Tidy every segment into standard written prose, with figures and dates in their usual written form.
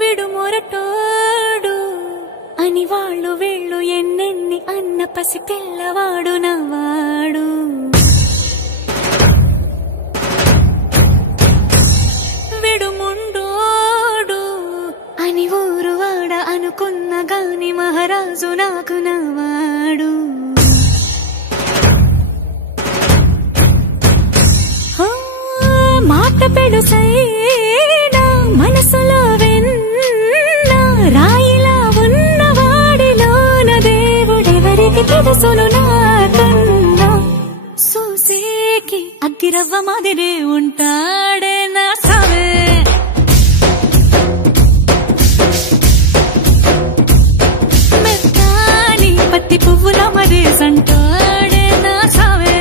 విడుమొరటోడు అని వాళ్ళు వీళ్ళు ఎన్నెన్ని అన్న పసి పిల్లవాడు నవ్వాడు. విడుముండోడు అని ఊరు వాడ అనుకున్న గాని మహారాజు నాకు నవ్వాడు. మాట పెడుసైనా మనసులో వెన్న రాయిలా ఉన్నవాడిలోన దేవుడెవరికి తెలుసును నాకన్నా. సూసేకి అగ్గిరవ్వ మాదిరే ఉంటాడే నా సావే. మెత్తాని పత్తి పువ్వుల మరేసంటాడే నా సావే.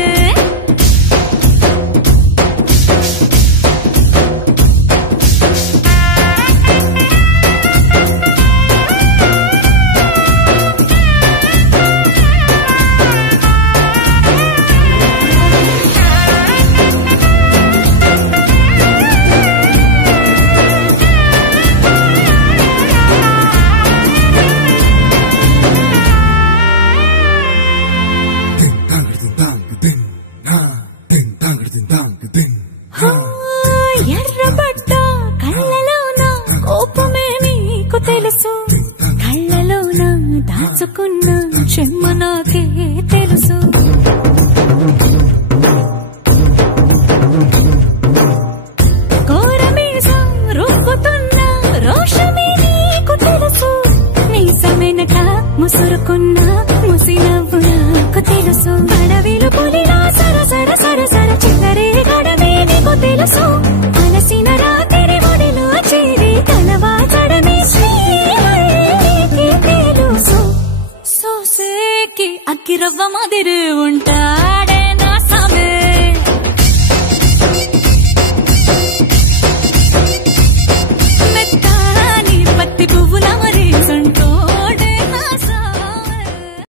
ఎర్రబడ్డ కళ్ళలోన కోపమే నీకు తెలుసు, కళ్ళలోన దాచుకున్న చెమ్మ నాకే తెలుసు. కోరమీసం రుబ్బుతున్న రోషమే నీకు తెలుసు, నీ సమేనక ముసురుకున్న